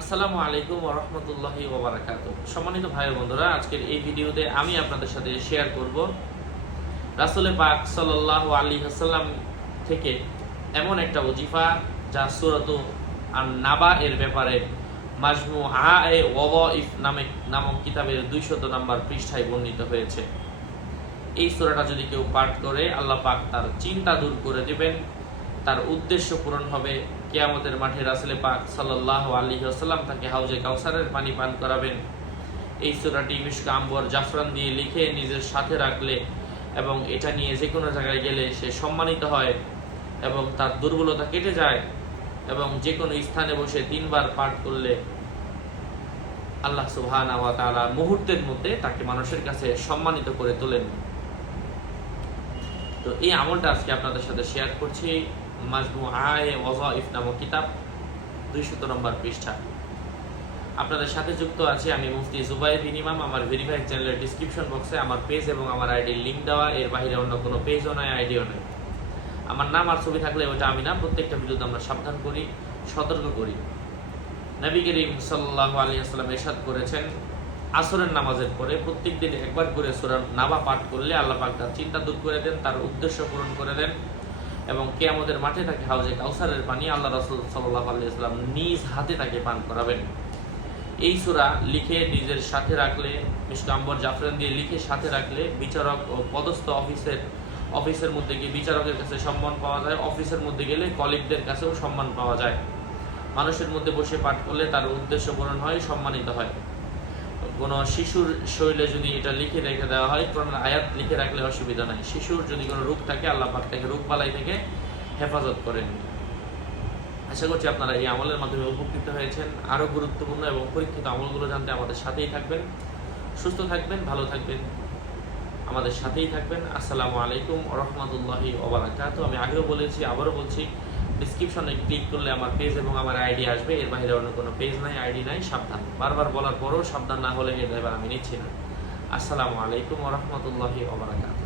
আসসালামু আলাইকুম রহমতুল্লাহি ওবরাকাত সম্মানিত ভাই বন্ধুরা, আজকের এই ভিডিওতে আমি আপনাদের সাথে শেয়ার করব রাসুলে পাক সাল্লাহ আলী হাসাল্লাম থেকে এমন একটা ওজিফা যা সুরত আর নাবা এর ব্যাপারে মাজমু আ এ ওয়াইফ নামে নামক কিতাবের দুইশত নাম্বার পৃষ্ঠায় বর্ণিত হয়েছে। এই সূরাটা যদি কেউ পাঠ করে, আল্লাহ পাক তার চিন্তা দূর করে দিবেন। তার উদ্দেশ্য পূরণ হবে কেয়ামতের মাঠে রাসেলে পাক সাল্লাহ আলী আসাল্লাম তাকে হাউজে কাউসারের পানি পান করাবেন। এই সূরাটি মিশক আম্বর জাফরান দিয়ে লিখে নিজের সাথে রাখলে এবং এটা নিয়ে যে কোনো জায়গায় গেলে সে সম্মানিত হয় এবং তার দুর্বলতা কেটে যায় এবং যে কোনো স্থানে বসে তিনবার পাঠ করলে আল্লাহ সুবহান মুহূর্তের মধ্যে তাকে মানুষের কাছে সম্মানিত করে তোলেন। তো এই আমলটা আজকে আপনাদের সাথে শেয়ার করছি। মাজমু আয় ওয়াজাইফ নামক কিতাব, দুইশত নম্বর পৃষ্ঠা। আপনাদের সাথে যুক্ত আছে আমি মুফতি জুবাই বিন ইমাম। আমার ভেরিফাইড চ্যানেলের ডিসক্রিপশন বক্সে আমার পেজ এবং আমার আইডির লিঙ্ক দেওয়া। এর বাইরে অন্য কোনো পেজও নয় আইডিও নয় আমার নাম আর ছবি থাকলে ওটা আমি না। প্রত্যেকটা ভিডিওতে আমরা সাবধান করি, সতর্ক করি। নবী করিম সাল্লাহ আলী আসসালাম এরশাদ করেছেন, আসরের নামাজের পরে প্রত্যেক দিন একবার করে সুরার নাবা পাঠ করলে আল্লাহ পাক তার চিন্তা দূর করে দেন, তার উদ্দেশ্য পূরণ করে দেন। এবং কে আমাদের মাঠে তাকে হাউজে কাউসারের পানি আল্লাহ রসুল সাল্লাহ আলি ইসলাম নিজ হাতে তাকে পান করাবেন। এই সুরা লিখে নিজের সাথে রাখলে মিষ্টাম্বর জাফরান দিয়ে লিখে সাথে রাখলে বিচারক ও পদস্থ অফিসের অফিসের মধ্যে গিয়ে বিচারকের কাছে সম্মান পাওয়া যায়, অফিসের মধ্যে গেলে কলিগদের কাছেও সম্মান পাওয়া যায়। মানুষের মধ্যে বসে পাঠ করলে তার উদ্দেশ্য পূরণ হয়, সম্মানিত হয়। কোনো শিশুর শরীরে যদি এটা লিখে রেখে দেওয়া হয় কোরআন আয়াত লিখে রাখলে অসুবিধা নাই। শিশুর যদি কোনো রোগ থাকে, আল্লাহ পাক তাকে রোগ বালাই থেকে হেফাজত করেন। আশা করছি আপনারা এই আমলের মাধ্যমে উপকৃত হয়েছেন। আরও গুরুত্বপূর্ণ এবং পরীক্ষিত আমলগুলো জানতে আমাদের সাথেই থাকবেন। সুস্থ থাকবেন, ভালো থাকবেন। আমাদের সাথেই থাকবেন। আসসালামু আলাইকুম রহমতুল্লাহি ওবরাকাত আমি আগেও বলেছি, আবারও বলছি ডিসক্রিপশনে ক্লিক করলে আমার পেজ এবং আমার আইডি আসবে। এর বাইরে অন্য কোনো পেজ নাই আইডি নাই, সাবধান। বারবার বলার পরেও সাবধান না হলে এর ড্রাইভার আমি নিচ্ছি না। আসসালামু আলাইকুম রহমতুল্লাহি ওবরাকাত